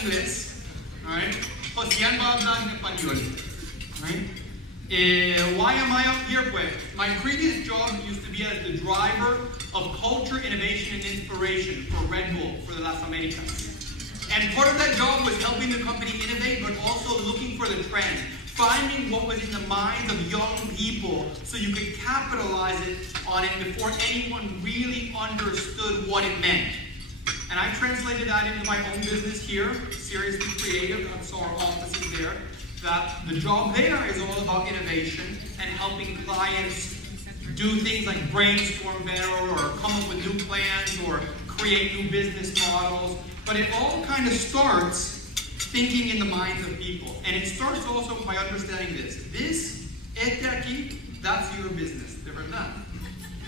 inglés, right? Josian va a hablar en español, right? Why am I up here? Pues, my previous job used to be as the driver of culture, innovation, and inspiration for Red Bull for the Las Americas. And part of that job was helping the company innovate, but also looking for the trend, finding what was in the minds of young people so you could capitalize on it before anyone really understood what it meant. And I translated that into my own business here, Seriously Creative. That's our offices there. That the job there is all about innovation and helping clients do things like brainstorm better or come up with new plans or create new business models. But it all kind of starts thinking in the minds of people. And it starts also by understanding this. Este aquí, that's your business. De verdad.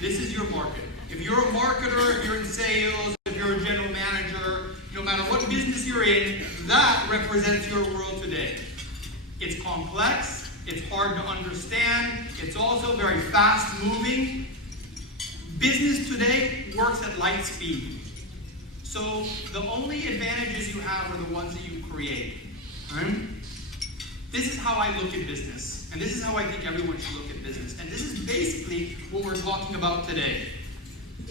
This is your market. If you're a marketer, if you're in sales, if you're a general manager, no matter what business you're in, that represents your world today. It's complex, it's hard to understand, it's also very fast moving. Business today works at light speed. So the only advantages you have are the ones that you create. Right? This is how I look at business. And this is how I think everyone should look at business. And this is basically what we're talking about today.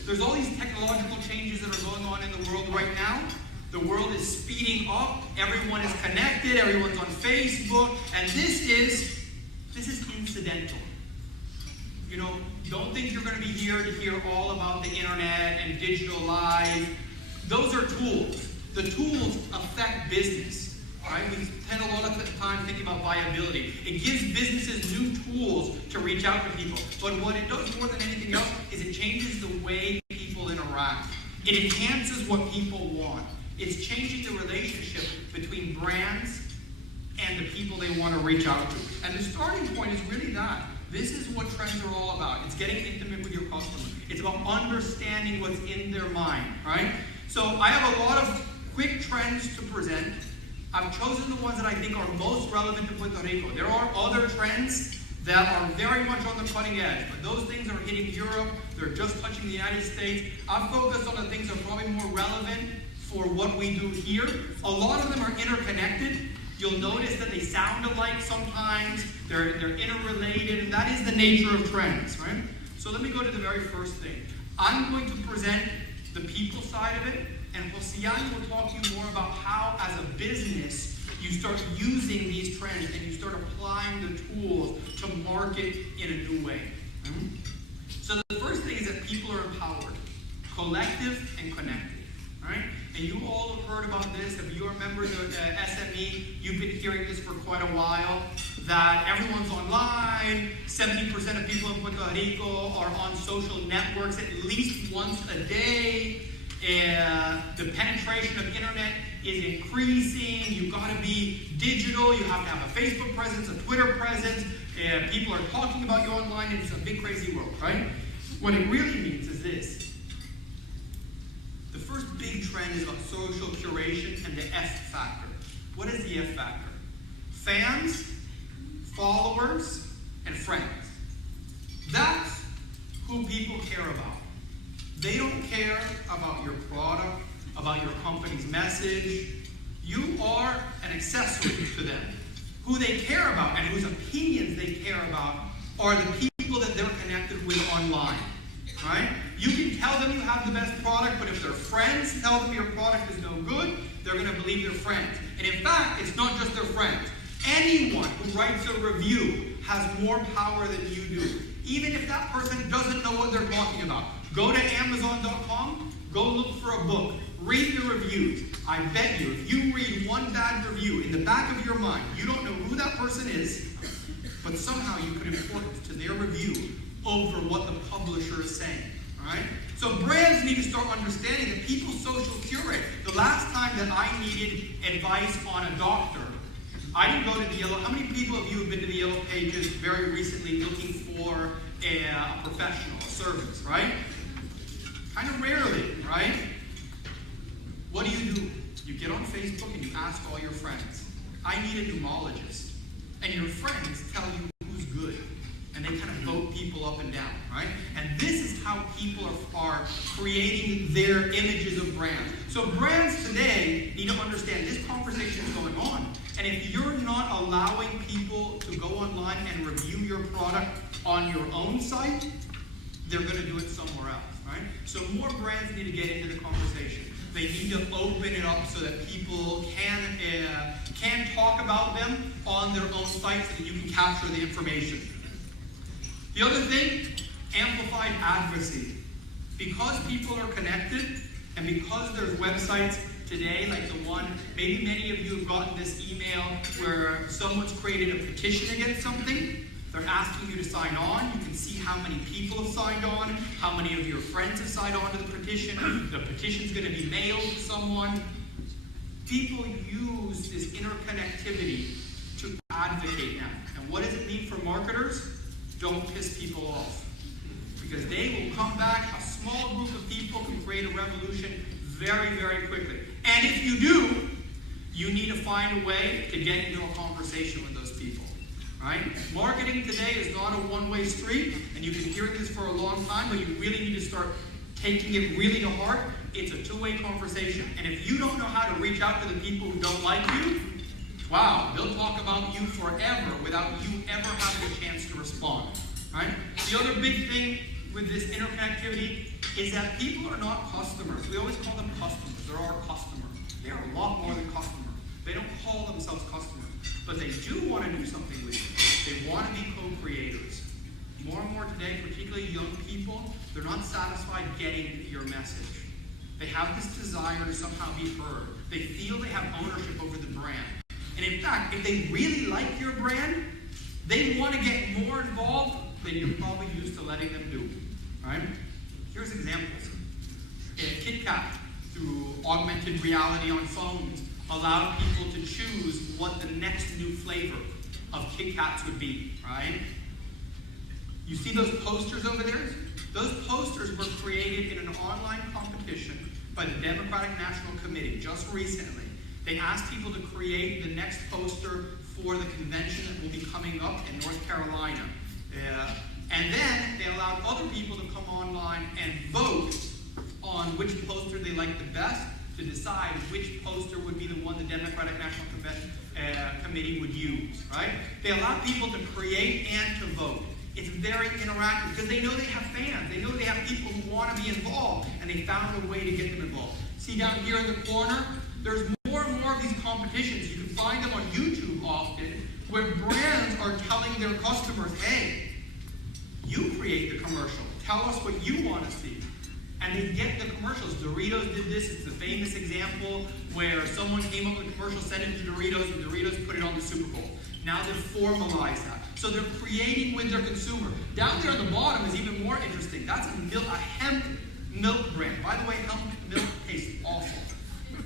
There's all these technological changes that are going on in the world right now. The world is speeding up. Everyone is connected. Everyone's on Facebook. And this is incidental. You know, don't think you're going to be here to hear all about the internet and digital life. Those are tools. The tools affect business. Right? We spend a lot of time thinking about viability. It gives businesses new tools to reach out to people. But what it does more than anything else is it changes the way people interact. It enhances what people want. It's changing the relationship between brands and the people they want to reach out to. And the starting point is really that. This is what trends are all about. It's getting intimate with your customer. It's about understanding what's in their mind, right? So I have a lot of quick trends to present. I've chosen the ones that I think are most relevant to Puerto Rico. There are other trends that are very much on the cutting edge, but those things are hitting Europe. They're just touching the United States. I've focused on the things that are probably more relevant for what we do here. A lot of them are interconnected. You'll notice that they sound alike sometimes. They're interrelated, and that is the nature of trends, right? So let me go to the very first thing. I'm going to present the people side of it, and Josian will talk to you more about how, as a business, you start using these trends and you start applying the tools to market in a new way. Mm-hmm. So the first thing is that people are empowered, collective and connected. Right? And you all have heard about this. If you're members of SME, you've been hearing this for quite a while, that everyone's online, 70% of people in Puerto Rico are on social networks at least once a day. The penetration of internet is increasing. You've got to be digital. You have to have a Facebook presence, a Twitter presence. People are talking about you online. It's a big, crazy world, right? What it really means is this. The first big trend is about social curation and the F factor. What is the F factor? Fans, followers, and friends. That's who people care about. They don't care about your product, about your company's message. You are an accessory to them. Who they care about and whose opinions they care about are the people that they're connected with online. Right? You can tell them you have the best product, but if their friends tell them your product is no good, they're going to believe their friends. And in fact, it's not just their friends. Anyone who writes a review has more power than you do. Even if that person doesn't know what they're talking about. Go to Amazon.com, go look for a book, read the reviews. I bet you, if you read one bad review, in the back of your mind, you don't know who that person is, but somehow you could import it to their review over what the publisher is saying. All right? So brands need to start understanding that people social curate. The last time that I needed advice on a doctor, I didn't go to the Yellow. How many people of you have been to the Yellow Pages very recently looking for a professional, a service, right? Kind of rarely, right? What do? You get on Facebook and you ask all your friends, I need a pneumologist. And your friends tell you who's good. And they kind of vote people up and down, right? And this is how how people are creating their images of brands. So brands today need to understand this conversation is going on. And if you're not allowing people to go online and review your product on your own site, they're going to do it somewhere else, right? So more brands need to get into the conversation. They need to open it up so that people can talk about them on their own site so that you can capture the information. The other thing, amplified advocacy. Because people are connected and because there's websites today like the one, maybe many of you have gotten this email where someone's created a petition against something. They're asking you to sign on. You can see how many people have signed on, how many of your friends have signed on to the petition. The petition's going to be mailed to someone. People use this interconnectivity to advocate now. And what does it mean for marketers? Don't piss people off. Because they will come back, a small group of people can create a revolution very, very quickly. And if you do, you need to find a way to get into a conversation with those people. Right? Marketing today is not a one-way street, and you've been hearing this for a long time, but you really need to start taking it really to heart. It's a two-way conversation. And if you don't know how to reach out to the people who don't like you, wow, they'll talk about you forever without you ever having a chance to respond. Right? The other big thing with this interconnectivity is that people are not customers. We always call them customers. They're our customers. They are a lot more than customers. They don't call themselves customers. But they do want to do something with you. They want to be co-creators. More and more today, particularly young people, they're not satisfied getting your message. They have this desire to somehow be heard. They feel they have ownership over the brand. And in fact, if they really like your brand, they want to get more involved than you're probably used to letting them do. Right? Here's examples. Kit Kat, through augmented reality on phones, allowed people to choose what the next new flavor of Kit Kats would be, right? You see those posters over there? Those posters were created in an online competition by the Democratic National Committee just recently. They asked people to create the next poster for the convention that will be coming up in North Carolina. And then they allowed other people to come online and vote on which poster they liked the best, to decide which poster would be the one the Democratic National Committee would use, right? They allow people to create and to vote. It's very interactive because they know they have fans. They know they have people who want to be involved, and they found a way to get them involved. See down here in the corner, there's more and more of these competitions. You can find them on YouTube often, where brands are telling their customers, hey, you create the commercial. Tell us what you want to see. And they get the commercials. Doritos did this. It's the famous example where someone came up with a commercial, sent it to Doritos, and Doritos put it on the Super Bowl. Now they've formalized that. So they're creating with their consumer. Down there on the bottom is even more interesting. That's a hemp milk brand. By the way, hemp milk tastes awful.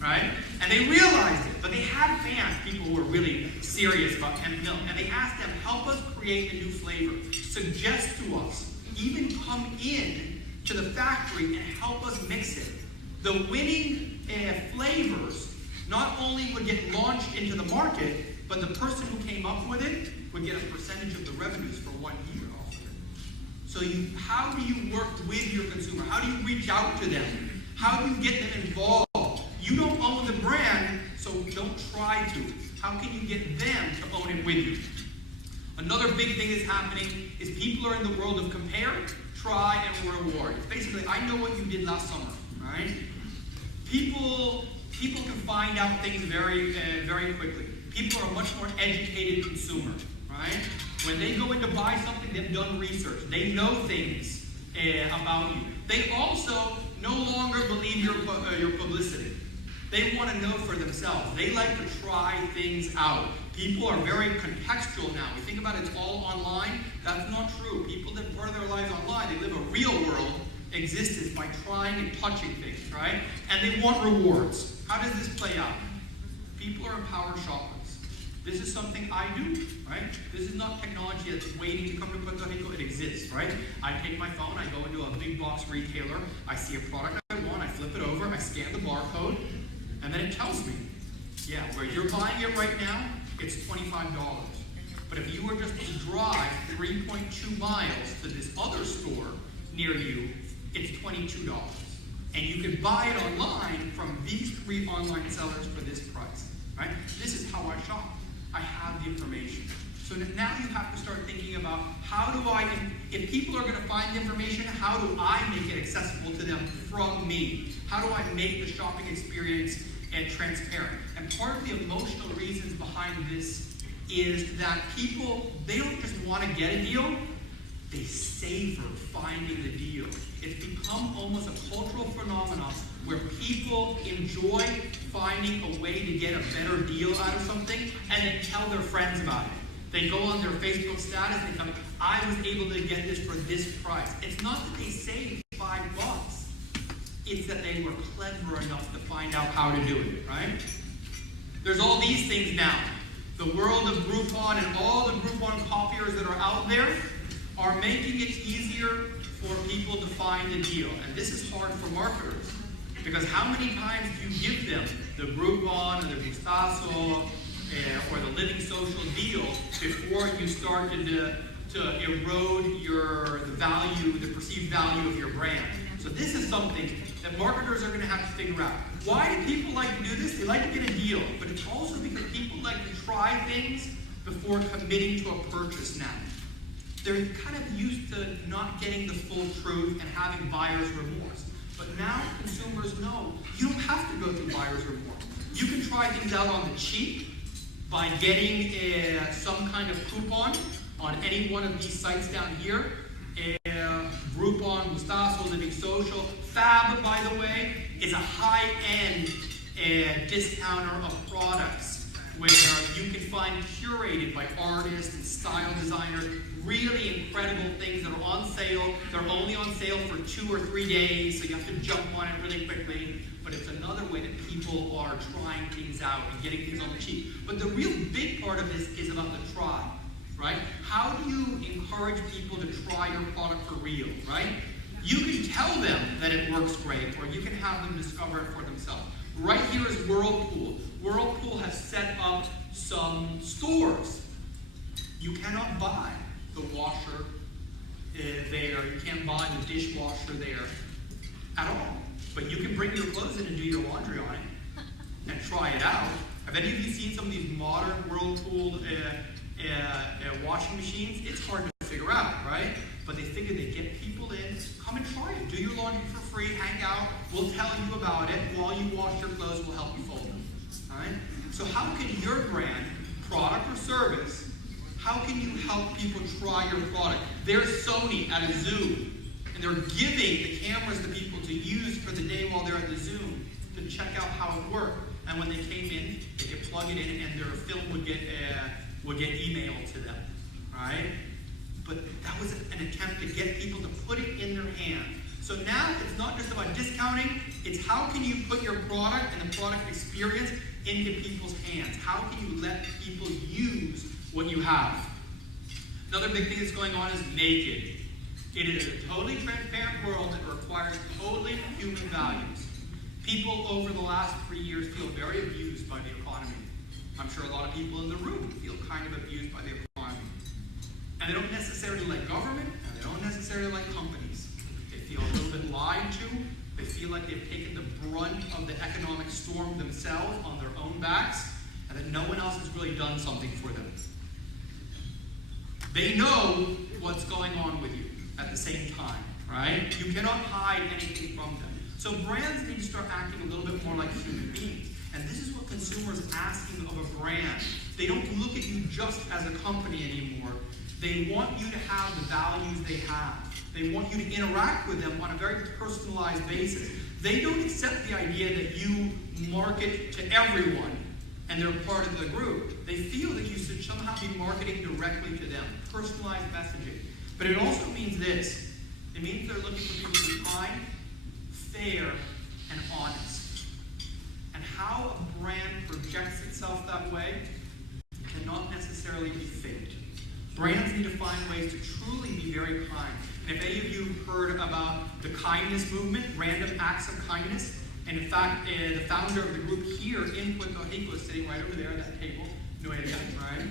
Right? And they realized it, but they had fans, people who were really serious about hemp milk, and they asked them, help us create a new flavor. Suggest to us. Even come in to the factory and help us mix it. The winning flavors not only would get launched into the market, but the person who came up with it would get a percentage of the revenues for 1 year off of it. So how do you work with your consumer? How do you reach out to them? How do you get them involved? You don't own the brand, so don't try to. How can you get them to own it with you? Another big thing that's happening is people are in the world of compare, try, and reward. Basically, I know what you did last summer, right? People can find out things very, very quickly. People are a much more educated consumer, right? When they go in to buy something, they've done research. They know things about you. They also no longer believe your publicity. They want to know for themselves. They like to try things out. People are very contextual now. We think about it's all online. That's not true. People live part of their lives online. They live a real world existence by trying and touching things, right? And they want rewards. How does this play out? People are empowered shoppers. This is something I do, right? This is not technology that's waiting to come to Puerto Rico. It exists, right? I take my phone, I go into a big box retailer, I see a product I want, I flip it over, I scan the barcode, and then it tells me, yeah, where you're buying it right now, it's $25. But if you were just to drive 3.2 miles to this other store near you, it's $22. And you can buy it online from these 3 online sellers for this price, right? This is how I shop. I have the information. So now you have to start thinking about how do I, if people are going to find the information, how do I make it accessible to them from me? How do I make the shopping experience transparent? And part of the emotional reasons behind this is that people, they don't just want to get a deal, they savor finding the deal. It's become almost a cultural phenomenon where people enjoy finding a way to get a better deal out of something and then tell their friends about it. They go on their Facebook status and they come, I was able to get this for this price. It's not that they saved $5. It's that they were clever enough to find out how to do it, right? There's all these things now. The world of Groupon and all the Groupon copiers that are out there are making it easier for people to find a deal. And this is hard for marketers. Because how many times do you give them the Groupon or the Gustazo or the Living Social deal before you start to erode the perceived value of your brand? So this is something that marketers are going to have to figure out. Why do people like to do this? They like to get a deal, but it's also because people like to try things before committing to a purchase now. They're kind of used to not getting the full truth and having buyer's remorse. But now consumers know you don't have to go through buyer's remorse. You can try things out on the cheap by getting some kind of coupon on any one of these sites down here. Groupon, Gustazo, Living Social. Fab, by the way, is a high-end discounter of products where you can find curated by artists and style designers really incredible things that are on sale. They're only on sale for 2 or 3 days, so you have to jump on it really quickly. But it's another way that people are trying things out and getting things on the cheap. But the real big part of this is about the try, right? How do you encourage people to try your product for real, right? You can tell them that it works great, or you can have them discover it for themselves. Right here is Whirlpool. Whirlpool has set up some stores. You cannot buy the washer there. You can't buy the dishwasher there at all. But you can bring your clothes in and do your laundry on it and try it out. Have any of you seen some of these modern Whirlpool washing machines? It's hard to figure out, right? But they figure they get people in, come and try it. Do your laundry for free, hang out. We'll tell you about it. While you wash your clothes, we'll help you fold them. All right? So how can your brand, product or service, how can you help people try your product? There's Sony at a zoo, and they're giving the cameras to people to use for the day while they're at the Zoom to check out how it worked. And when they came in, they could plug it in, and their film would get emailed to them. All right? But that was an attempt to get people to put it in their hand. So now it's not just about discounting, it's how can you put your product and the product experience into people's hands? How can you let people use what you have? Another big thing that's going on is naked. It is a totally transparent world that requires totally human values. People over the last 3 years feel very abused by the economy. I'm sure a lot of people in the room feel kind of abused by the economy. And they don't necessarily like government, and they don't necessarily like companies. They feel a little bit lied to. They feel like they've taken the brunt of the economic storm themselves on their own backs, and that no one else has really done something for them. They know what's going on with you at the same time, right? You cannot hide anything from them. So brands need to start acting a little bit more like human beings. And this is what consumers are asking of a brand. They don't look at you just as a company anymore. They want you to have the values they have. They want you to interact with them on a very personalized basis. They don't accept the idea that you market to everyone and they're part of the group. They feel that you should somehow be marketing directly to them, personalized messaging. But it also means this. It means they're looking for people to be kind, fair, and honest. And how a brand projects itself that way cannot necessarily be faked. Brands need to find ways to truly be very kind. And if any of you heard about the kindness movement, random acts of kindness, and in fact, the founder of the group here in Puerto Rico is sitting right over there at that table, no idea, right?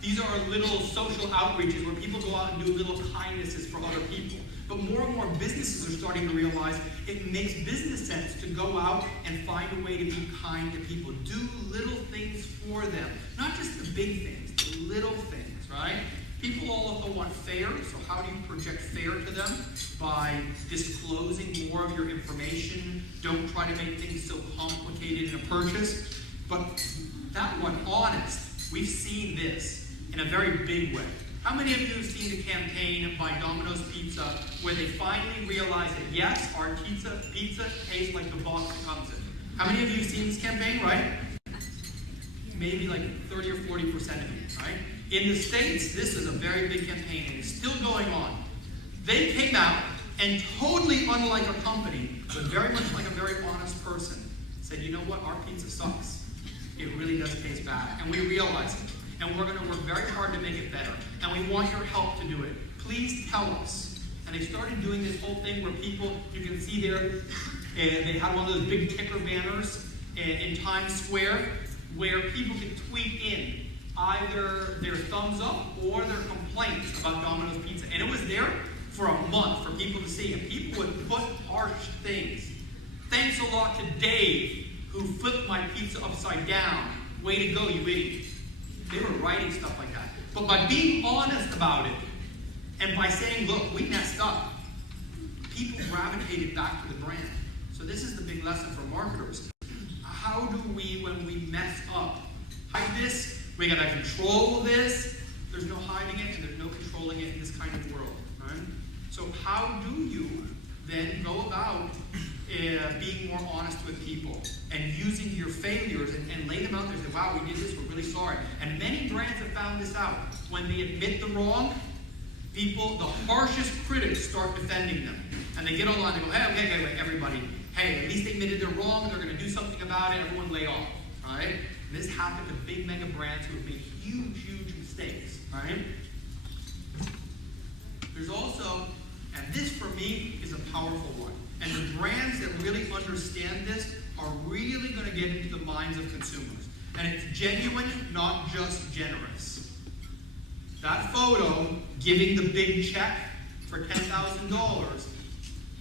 These are little social outreaches where people go out and do little kindnesses for other people. But more and more businesses are starting to realize it makes business sense to go out and find a way to be kind to people. Do little things for them. Not just the big things, the little things, right? People also want fair, so how do you project fair to them? By disclosing more of your information. Don't try to make things so complicated in a purchase. But that one, honest, we've seen this in a very big way. How many of you have seen the campaign by Domino's Pizza where they finally realized that yes, our pizza tastes like the box it comes in? How many of you have seen this campaign, right? Maybe like 30 or 40% of you, right? In the States, this is a very big campaign and it's still going on. They came out and totally unlike a company, but very much like a very honest person, said, you know what, our pizza sucks. It really does taste bad. And we realize it. And we're going to work very hard to make it better. And we want your help to do it. Please tell us. And they started doing this whole thing where people, you can see there, they had one of those big ticker banners in Times Square where people could tweet in either their thumbs up or their complaints about Domino's Pizza. And it was there for a month for people to see. And people would put harsh things. Thanks a lot to Dave, who flipped my pizza upside down. Way to go, you idiot. They were writing stuff like that. But by being honest about it, and by saying, look, we messed up, people gravitated back to the brand. So this is the big lesson for marketers. How do we, when we mess up, hide this? We gotta control this. There's no hiding it, and there's no controlling it in this kind of world, right? So how do you then go about being more honest with people and using your failures and lay them out there and say, wow, we did this, we're really sorry. And many brands have found this out. When they admit the wrong, people, the harshest critics start defending them. And they get online and go, hey, okay, wait, everybody, hey, at least they admitted they're wrong, they're going to do something about it, everyone lay off, right? And this happened to big mega brands who have made huge, huge mistakes, right? There's also, and this for me is a powerful one, and the brands that really understand this are really going to get into the minds of consumers. And it's genuine, not just generous. That photo giving the big check for $10,000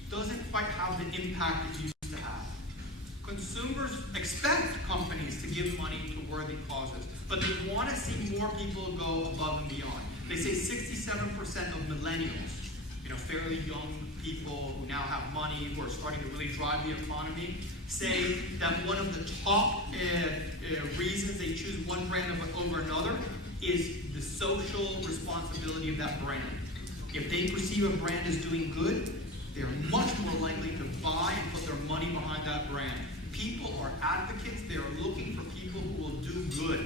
doesn't quite have the impact it used to have. Consumers expect companies to give money to worthy causes, but they want to see more people go above and beyond. They say 67% of millennials, fairly young people who now have money, who are starting to really drive the economy, say that one of the top reasons they choose one brand over another is the social responsibility of that brand. If they perceive a brand as doing good, they're much more likely to buy and put their money behind that brand. People are advocates. They are looking for people who will do good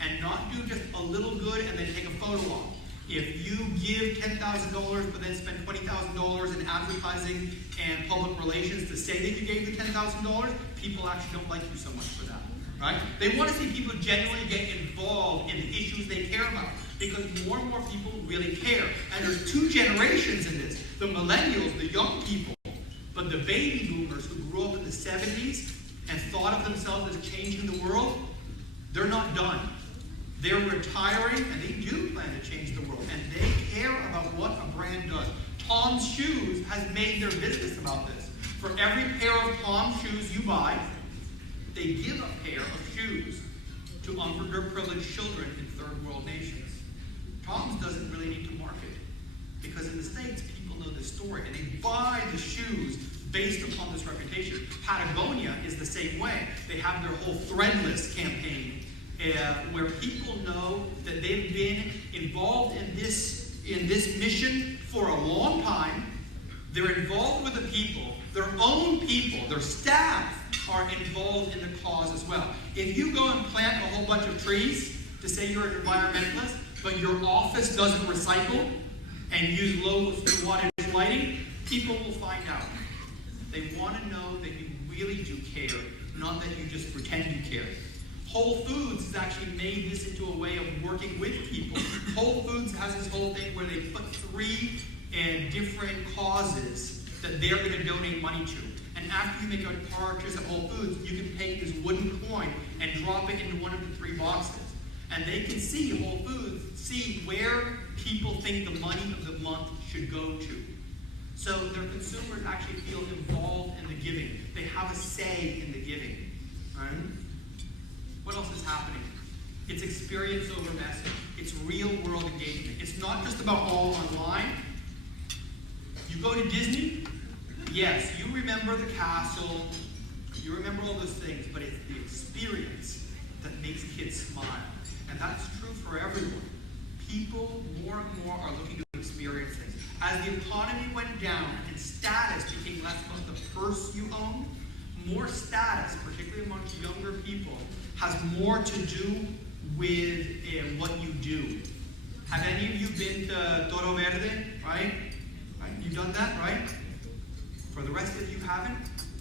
and not do just a little good and then take a photo op. If you give $10,000 but then spend $20,000 in advertising and public relations to say that you gave the $10,000, people actually don't like you so much for that, right? They want to see people genuinely get involved in the issues they care about because more and more people really care. And there's two generations in this. The millennials, the young people, but the baby boomers who grew up in the 70s and thought of themselves as changing the world, they're not done. They're retiring, and they do plan to change the world, and they care about what a brand does. Tom's Shoes has made their business about this. For every pair of Tom's shoes you buy, they give a pair of shoes to underprivileged children in third world nations. Tom's doesn't really need to market, because in the States, people know this story, and they buy the shoes based upon this reputation. Patagonia is the same way. They have their whole Threadless campaign, where people know that they've been involved in this mission for a long time. They're involved with the people, their own people, their staff are involved in the cause as well. If you go and plant a whole bunch of trees to say you're an environmentalist, but your office doesn't recycle and use low wattage lighting, people will find out. They want to know that you really do care, not that you just pretend you care. Whole Foods has actually made this into a way of working with people. Whole Foods has this whole thing where they put 3 different causes that they're going to donate money to. And after you make a purchase at Whole Foods, you can take this wooden coin and drop it into one of the 3 boxes. And they can see, Whole Foods, see where people think the money of the month should go to. So their consumers actually feel involved in the giving. They have a say in the giving. Right? What else is happening? It's experience over message. It's real world engagement. It's not just about all online. You go to Disney, yes, you remember the castle, you remember all those things, but it's the experience that makes kids smile. And that's true for everyone. People more and more are looking to experience things. As the economy went down and status became less about the purse you own, more status, particularly amongst younger people, has more to do with what you do. Have any of you been to Toro Verde, right? You've done that, right? For the rest of you haven't,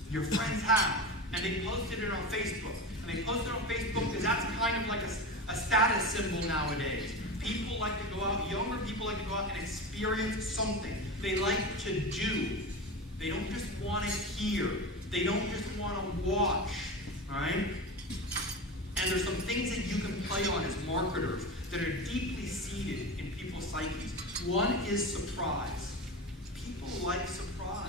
your friends have. And they posted it on Facebook. And they posted it on Facebook because that's kind of like a status symbol nowadays. People like to go out, younger people like to go out and experience something. They like to do. They don't just want to hear. They don't just want to watch, right? And there's some things that you can play on as marketers that are deeply seated in people's psyches. One is surprise. People like surprise.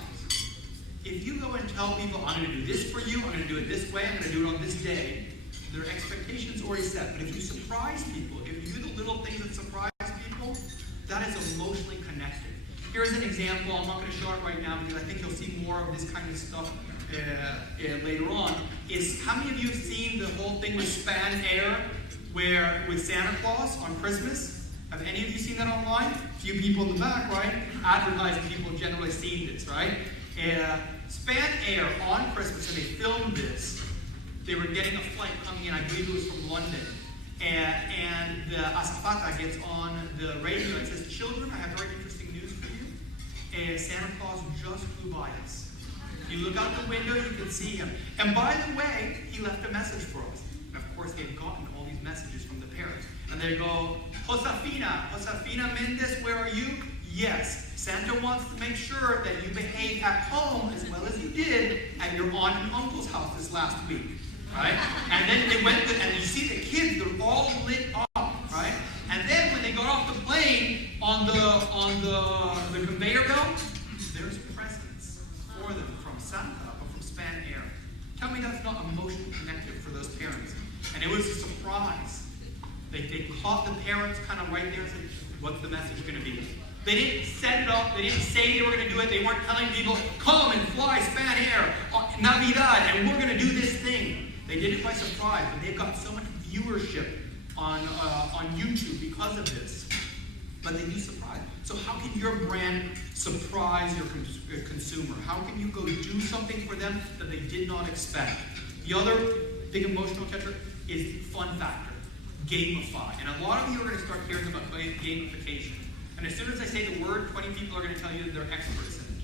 If you go and tell people, I'm going to do this for you, I'm going to do it this way, I'm going to do it on this day, their expectations are already set. But if you surprise people, if you do the little things that surprise people, that is emotionally connected. Here's an example. I'm not going to show it right now because I think you'll see more of this kind of stuff later on. Is how many of you have seen the whole thing with Span Air with Santa Claus on Christmas? Have any of you seen that online? A few people in the back, right? Advertising people have generally seen this, right? Span Air on Christmas, and they filmed this. They were getting a flight coming in, I believe it was from London. And the azafata gets on the radio and says, children, I have very interesting news for you. And Santa Claus just flew by us. You look out the window, you can see him. And by the way, he left a message for us. And of course, they've gotten all these messages from the parents. And they go, Josefina Mendez, where are you? Yes, Santa wants to make sure that you behave at home as well as you did at your aunt and uncle's house this last week. Right? And then they went, and you see the kids, they're all lit up, right? And then when they got off the plane on the conveyor belt, there's presents for them from Santa or from Span Air. Tell me that's not emotionally connected for those parents. And it was a surprise. They caught the parents kind of right there and said, what's the message going to be? They didn't set it up. They didn't say they were going to do it. They weren't telling people, come and fly Span Air on Navidad, and we're going to do this thing. They did it by surprise, and they've got so much viewership on YouTube because of this. But they do surprise. So how can your brand surprise your consumer? How can you go do something for them that they did not expect? The other big emotional catcher is fun factor, gamify. And a lot of you are going to start hearing about gamification. And as soon as I say the word, 20 people are going to tell you that they're experts in it.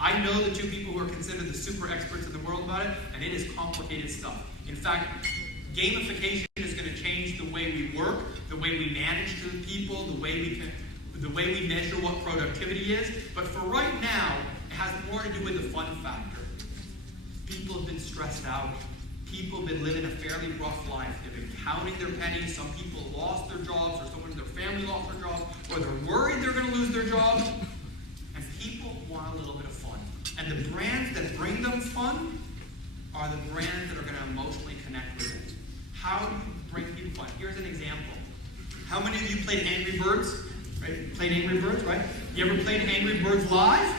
I know the two people who are considered the super experts in the world about it, and it is complicated stuff. In fact, gamification is going to change the way we work, the way we manage the people, the way we measure what productivity is. But for right now, it has more to do with the fun factor. People have been stressed out. People have been living a fairly rough life. They've been counting their pennies. Some people lost their jobs, or someone in their family lost their jobs, or they're worried they're going to lose their jobs. And people want a little bit of fun. And the brands that bring them fun are the brands that are going to emotionally connect with it. How do you bring people fun? Here's an example. How many of you played Angry Birds? Right? Played Angry Birds, right? You ever played Angry Birds live?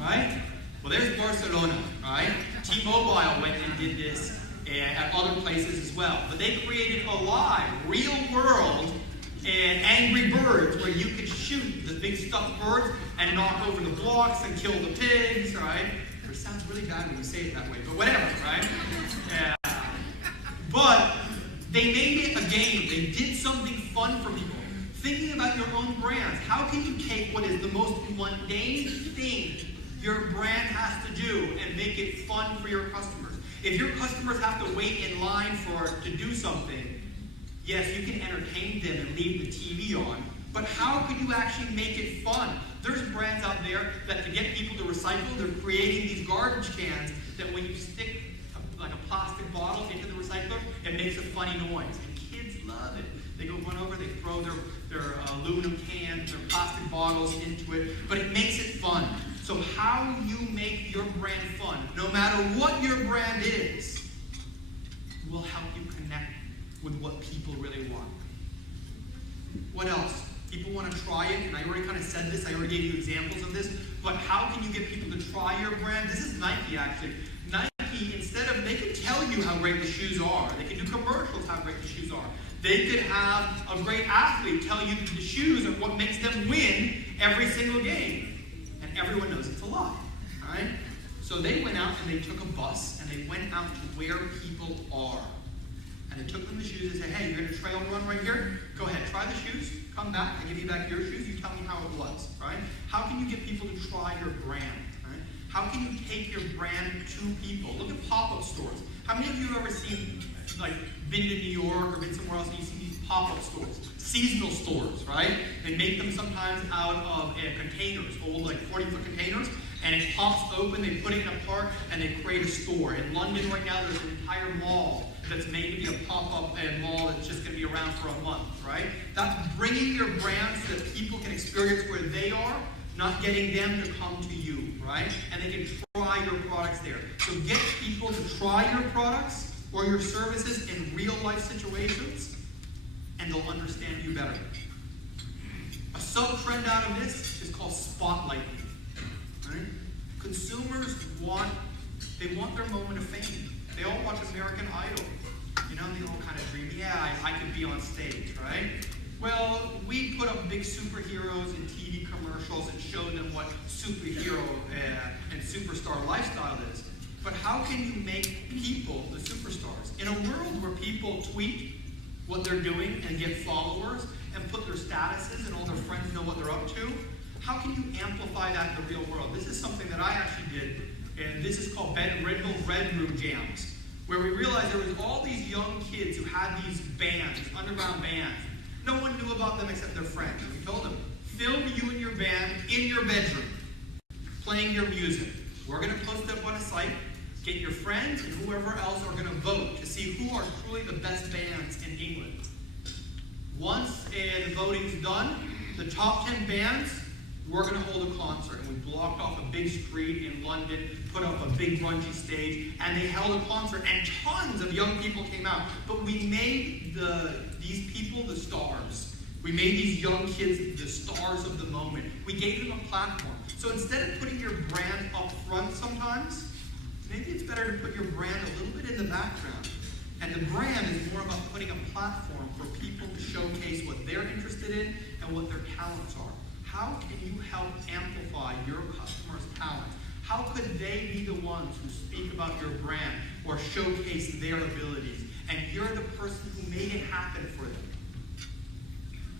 Right? Well, there's Barcelona, right? T-Mobile went and did this at other places as well. But they created a live, real-world Angry Birds where you could shoot the big stuffed birds and knock over the blocks and kill the pigs, right? It sounds really bad when you say it that way, but whatever, right? But they made it a game. They did something fun for people. Thinking about your own brands, how can you take what is the most mundane thing your brand has to do and make it fun for your customers? If your customers have to wait in line to do something, yes, you can entertain them and leave the TV on, but how could you actually make it fun? There's brands out there that to get people to recycle, they're creating these garbage cans that when you stick like a plastic bottle into the recycler, it makes a funny noise. And kids love it. They go run over, they throw their aluminum cans, their plastic bottles into it, but it makes it fun. So how you make your brand fun, no matter what your brand is, will help you connect with what people really want. What else? People want to try it, and I already kind of said this, I already gave you examples of this, but how can you get people to try your brand? This is Nike, actually. Nike, instead of, they can tell you how great the shoes are. They can do commercials how great the shoes are. They could have a great athlete tell you that the shoes are what makes them win every single game. And everyone knows it's a lie, all right? So they went out and they took a bus and they went out to where people are. And they took them the shoes and said, hey, you're going to trail run right here? Go ahead, try the shoes. Come back, I give you back your shoes. You tell me how it was, right? How can you get people to try your brand, right? How can you take your brand to people? Look at pop-up stores. How many of you have ever seen, like, been to New York or been somewhere else and you see these pop-up stores? Seasonal stores, right? They make them sometimes out of containers, old, like, 40-foot containers, and it pops open, they put it in a park, and they create a store. In London right now, there's an entire mall that's made to be a pop-up mall that's just going to be around for a month, right? That's bringing your brand so that people can experience where they are, not getting them to come to you, right? And they can try your products there. So get people to try your products or your services in real-life situations, and they'll understand you better. A sub-trend out of this is called spotlighting, right? Consumers want their moment of fame. They all watch American Idol. You know, they all kind of dream, yeah, I could be on stage, right? Well, we put up big superheroes in TV commercials and show them what superhero and superstar lifestyle is. But how can you make people the superstars? In a world where people tweet what they're doing and get followers and put their statuses and all their friends know what they're up to, how can you amplify that in the real world? This is something that I actually did, and this is called Red Room Jams, where we realized there was all these young kids who had these bands, underground bands. No one knew about them except their friends. And we told them, film you and your band in your bedroom, playing your music. We're going to post it up on a site. Get your friends and whoever else are going to vote to see who are truly the best bands in England. Once the voting's done, the top 10 bands, we're going to hold a concert. And we blocked off a big street in London, put up a big grungy stage, and they held a concert, and tons of young people came out. But we made these people the stars. We made these young kids the stars of the moment. We gave them a platform. So instead of putting your brand up front sometimes, maybe it's better to put your brand a little bit in the background. And the brand is more about putting a platform for people to showcase what they're interested in and what their talents are. How can you help amplify your customers' talent? How could they be the ones who speak about your brand or showcase their abilities? And you're the person who made it happen for them.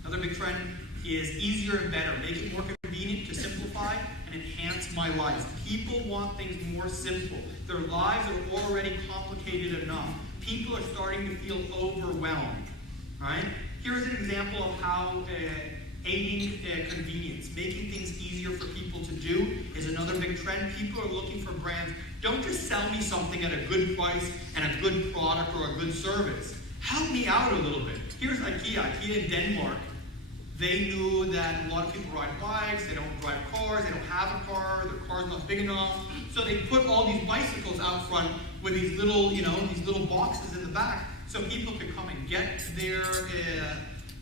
Another big trend is easier and better. Make it more convenient to simplify and enhance my life. People want things more simple. Their lives are already complicated enough. People are starting to feel overwhelmed. Right? Here's an example of how aiding convenience, making things easier for people to do is another big trend. People are looking for brands. Don't just sell me something at a good price and a good product or a good service. Help me out a little bit. Here's IKEA. IKEA in Denmark. They knew that a lot of people ride bikes, they don't drive cars, they don't have a car, their car's not big enough. So they put all these bicycles out front with these little, these little boxes in the back so people could come and get their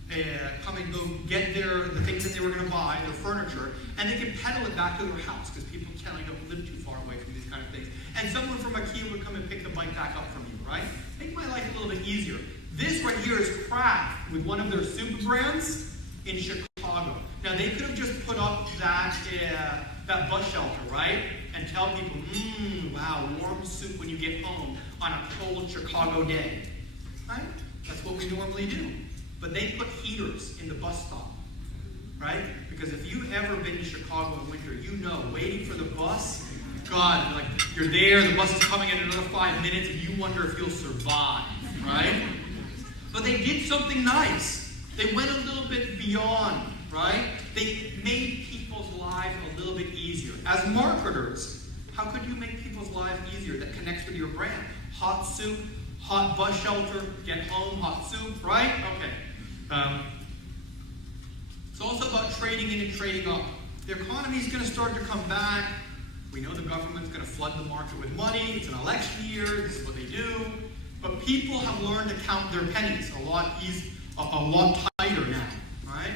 the things that they were going to buy, their furniture, and they could pedal it back to their house because people generally don't live too far away from these kind of things. And someone from IKEA would come and pick the bike back up from you, right? Make my life a little bit easier. This right here is Kraft with one of their super brands in Chicago. Now they could have just put up that bus shelter, right? And tell people, wow, warm soup when you get home on a cold Chicago day. Right? That's what we normally do. But they put heaters in the bus stop, right? Because if you've ever been to Chicago in winter, you know, waiting for the bus, God, like you're there, the bus is coming in another 5 minutes, and you wonder if you'll survive, right? But they did something nice. They went a little bit beyond, right? They made people's lives a little bit easier. As marketers, how could you make people's lives easier that connects with your brand? Hot soup, hot bus shelter, get home, hot soup, right? Okay. It's also about trading in and trading up. the economy is going to start to come back. We know the government's going to flood the market with money. It's an election year. This is what they do. But people have learned to count their pennies a lot tighter now, right?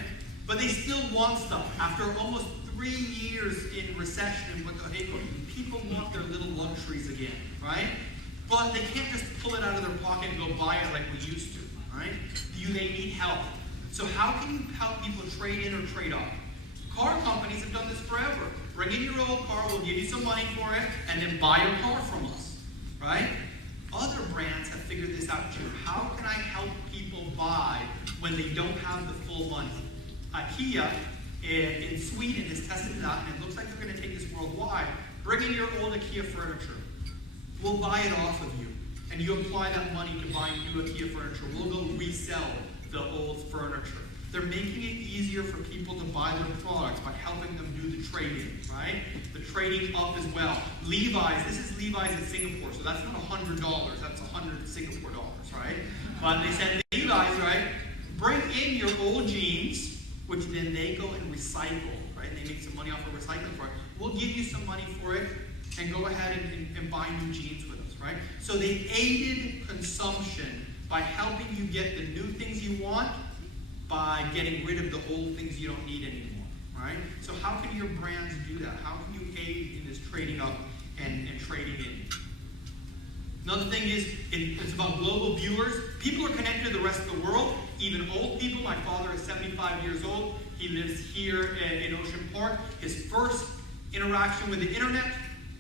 But they still want stuff. After almost 3 years in recession in Puerto Rico, people want their little luxuries again, right? But they can't just pull it out of their pocket and go buy it like we used to, right? They need help. So how can you help people trade in or trade up? Car companies have done this forever. Bring in your old car, we'll give you some money for it, and then buy your car from us, right? Other brands have figured this out too. How can I help people buy when they don't have the full money? IKEA in Sweden has tested it out, and it looks like they're going to take this worldwide. Bring in your old IKEA furniture. We'll buy it off of you, and you apply that money to buy new IKEA furniture. We'll go resell the old furniture. They're making it easier for people to buy their products by helping them do the trading, right? The trading up as well. Levi's, this is Levi's in Singapore, so that's not $100, that's 100 Singapore dollars, right? But they said, Levi's, right, bring in your old jeans, which then they go and recycle, right? They make some money off of recycling for it. We'll give you some money for it, and go ahead and buy new jeans with us, right? So they aided consumption by helping you get the new things you want, by getting rid of the old things you don't need anymore, right? So how can your brands do that? How can you aid in this trading up and trading in? Another thing is, it's about global viewers. People are connected to the rest of the world, even old people. My father is 75 years old. He lives here in Ocean Park. His first interaction with the internet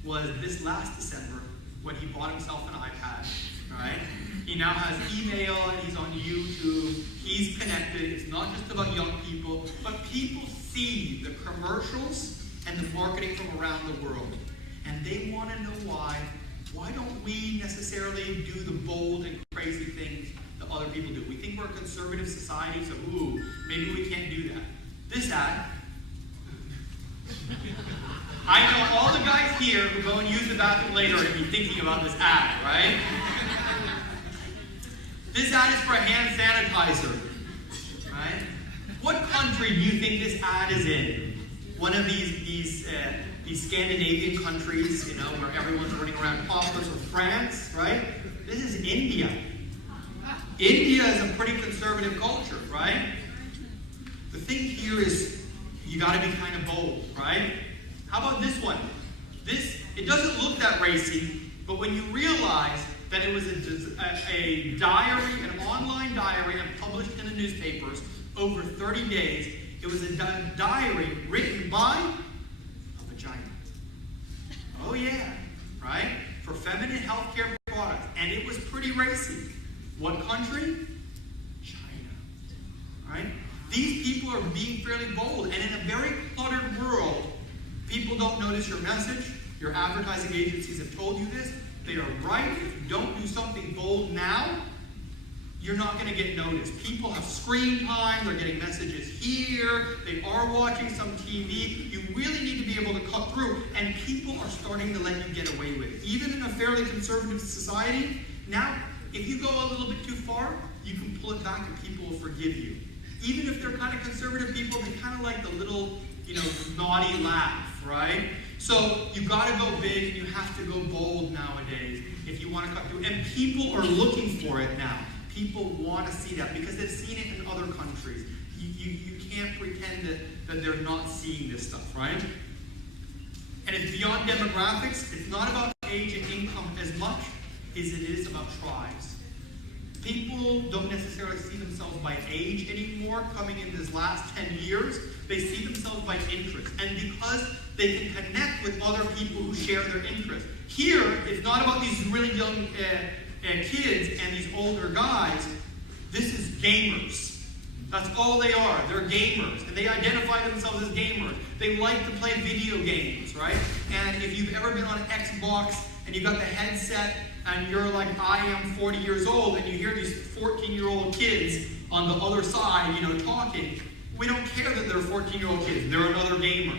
was this last December when he bought himself an iPad, right? He now has email and he's on YouTube. He's connected. It's not just about young people, but people see the commercials and the marketing from around the world. And they want to know why. Why don't we necessarily do the bold and crazy things that other people do? We think we're a conservative society, so maybe we can't do that. This ad, I know all the guys here who go and use the bathroom later are going to be thinking about this ad, right? This ad is for a hand sanitizer, right? What country do you think this ad is in? One of these Scandinavian countries, you know, where everyone's running around poppers, or France, right? This is India. India is a pretty conservative culture, right? The thing here is you got to be kind of bold, right? How about this one? It doesn't look that racy, but when you realize that it was a diary, an online diary, and published in the newspapers over 30 days, it was a diary written by a vagina. Oh yeah, right? For feminine healthcare products, and it was pretty racy. What country? China, right? These people are being fairly bold, and in a very cluttered world, people don't notice your message. Your advertising agencies have told you this. They are right. If you don't do something bold now, you're not going to get noticed. People have screen time. They're getting messages here. They are watching some TV. You really need to be able to cut through. And people are starting to let you get away with it. Even in a fairly conservative society, now, if you go a little bit too far, you can pull it back and people will forgive you. Even if they're kind of conservative people, they kind of like the little, naughty laugh, right? So you've got to go big and you have to go bold nowadays if you want to cut through. And people are looking for it now. People want to see that because they've seen it in other countries. You can't pretend that they're not seeing this stuff, right? And it's beyond demographics. It's not about age and income as much as it is about tribes. People don't necessarily see themselves by age anymore coming in this last 10 years. They see themselves by interest. And because they can connect with other people who share their interests. Here, it's not about these really young kids and these older guys. This is gamers. That's all they are. They're gamers. And they identify themselves as gamers. They like to play video games, right? And if you've ever been on Xbox and you got the headset and you're like, I am 40 years old, and you hear these 14-year-old kids on the other side, talking, we don't care that they're 14-year-old kids. They're another gamer,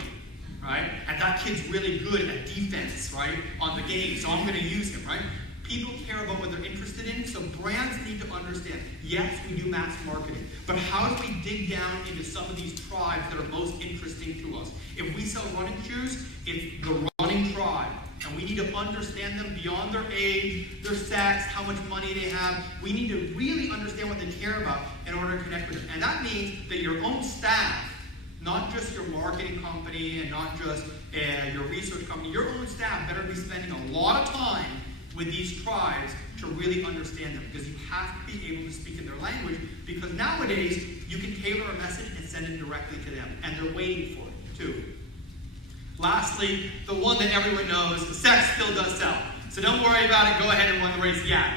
right? And that kid's really good at defense, right, on the game, so I'm going to use him, right? People care about what they're interested in, so brands need to understand understand, yes, we do mass marketing, but how do we dig down into some of these tribes that are most interesting to us? If we sell running shoes, it's the running tribe. And we need to understand them beyond their age, their sex, how much money they have. We need to really understand what they care about in order to connect with them. And that means that your own staff, not just your marketing company and not just your research company, your own staff better be spending a lot of time with these tribes to really understand them, because you have to be able to speak in their language, because nowadays you can tailor a message and send it directly to them, and they're waiting for it too. Lastly, the one that everyone knows, sex still does sell. So don't worry about it, go ahead and run the race. Yeah.